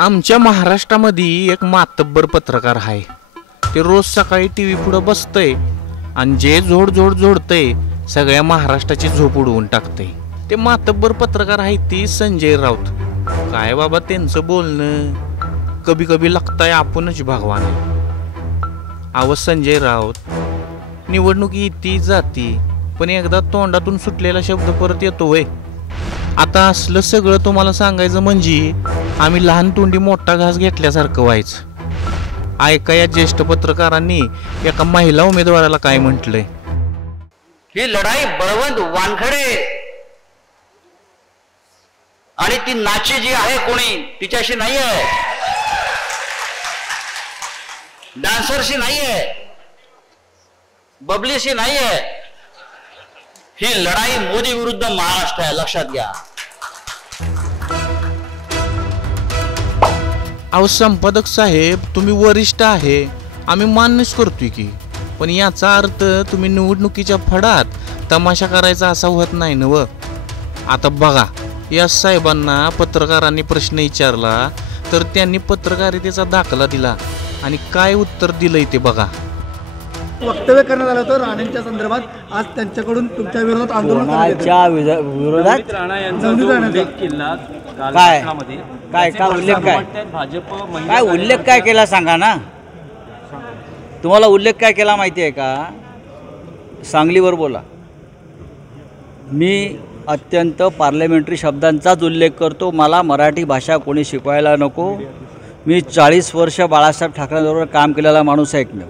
आमच्या महाराष्ट्रामध्ये एक मातब्बर पत्रकार आहे. ते रोज सकाळी टीव्ही पुढे बसतंय आणि जे जोडतंय सगळ्या महाराष्ट्राची झोप उडवून टाकतंय. ते मातब्बर पत्रकार आहे ती संजय राऊत. काय बाबा त्यांचं बोलणं कभी कभी लागतंय आपणच भगवान आहे. अव संजय राऊत, निवडणूक येती जाती पण एकदा तोंडातून सुटलेला शब्द परत येतो वय. आता असलं सगळं तुम्हाला सांगायचं म्हणजे आम्ही लहान तोंडी मोठा घास घेतल्यासारखं व्हायचं. ऐका या ज्येष्ठ पत्रकारांनी एका महिला उमेदवाराला काय म्हटलंय. ही लढाई बळवंत वानखडे आणि ती नाची जी आहे कोणी तिच्याशी नाही आहे, डान्सरशी नाही आहे, बबलीशी नाही आहे. ही लढाई मोदी विरुद्ध महाराष्ट्र आहे, लक्षात घ्या. अहो संपादक साहेब, तुम्ही वरिष्ठ आहे आम्ही मान्यच करतोय की, पण याचा अर्थ तुम्ही निवडणुकीच्या फडात तमाशा करायचा असा होत नाही ना व. आता बघा, या साहेबांना पत्रकारांनी प्रश्न विचारला तर त्यांनी पत्रकारितेचा दाखला दिला आणि काय उत्तर दिलंय ते बघा. वक्तव्य करण्यात आलं होतं राणेंच्या संदर्भात. आज त्यांच्याकडून तुमच्या विरोधात आंदोलन विरोधात काय उल्लेख काय उल्लेख काय केला सांगा ना. तुम्हाला उल्लेख काय केला माहिती आहे का? सांगलीवर बोला. मी अत्यंत पार्लमेंटरी शब्दांचाच उल्लेख करतो. मला मराठी भाषा कोणी शिकवायला नको. मी 40 वर्ष बाळासाहेब ठाकरेंबरोबर काम केलेला माणूस आहे एकमेव.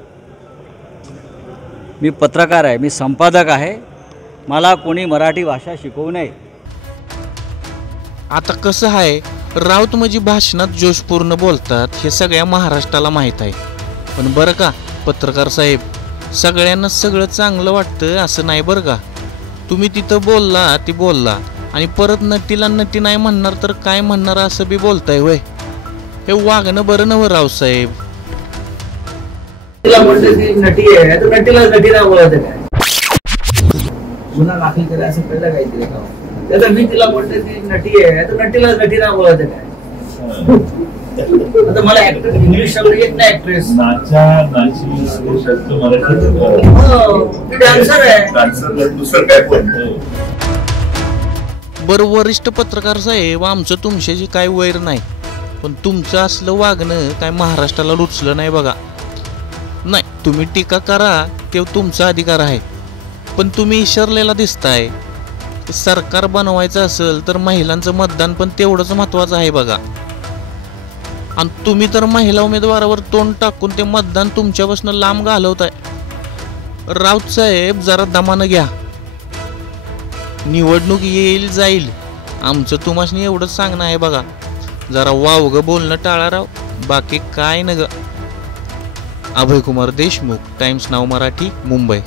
मी पत्रकार आहे, मी संपादक आहे. मला कोणी मराठी भाषा शिकवू नये. आता कसं आहे, राऊत म्हणजे भाषणात जोशपूर्ण बोलतात हे सगळ्या महाराष्ट्राला माहीत आहे. पण बरं का पत्रकार साहेब, सगळ्यांना सगळं चांगलं वाटतं असं नाही बरं का. तुम्ही तिथं बोलला ती बोलला आणि परत नटीला नटी नाही म्हणणार तर काय म्हणणार असं बी बोलताय होय. हे वागणं बरं नव्ह रावसाहेब. तिला म्हणते ती नटी आहे तर नटीला नटी नाही बोलायचं काय? गुन्हा दाखल केला असं कळलं काहीतरी का? त्याचा मी तिला म्हणते ती नटी आहे तर नटीला नटी नाही बोलायचं काय? आता मला ऍक्टर इंग्लिश शब्द येत नाही. ऍक्ट्रेस शब्द मराठी डान्सर आहे. दुसरं काय पण. बरं वरिष्ठ पत्रकार साहेब, आमचं तुमच्याशी काय वैर नाही, पण तुमचं असलं वागणं काय महाराष्ट्राला रुचलं नाही बघा. नाही, तुम्ही टीका करा ते तुमचा अधिकार आहे, पण तुम्ही इशारलेला दिसताय. सरकार बनवायचं असेल तर महिलांचं मतदान पण तेवढंच महत्वाचं आहे बघा. आणि तुम्ही तर महिला उमेदवारावर तोंड टाकून ते मतदान तुमच्यापासून लांब घालवताय. राऊत साहेब जरा दमानं घ्या. निवडणूक येईल जाईल, आमचं तुम्हाला एवढंच सांगणं आहे बघा. जरा वावगं बोलणं टाळा राव, बाकी काय न ग. अभय कुमार देशमुख, टाइम्स नाव मराठी, मुंबई.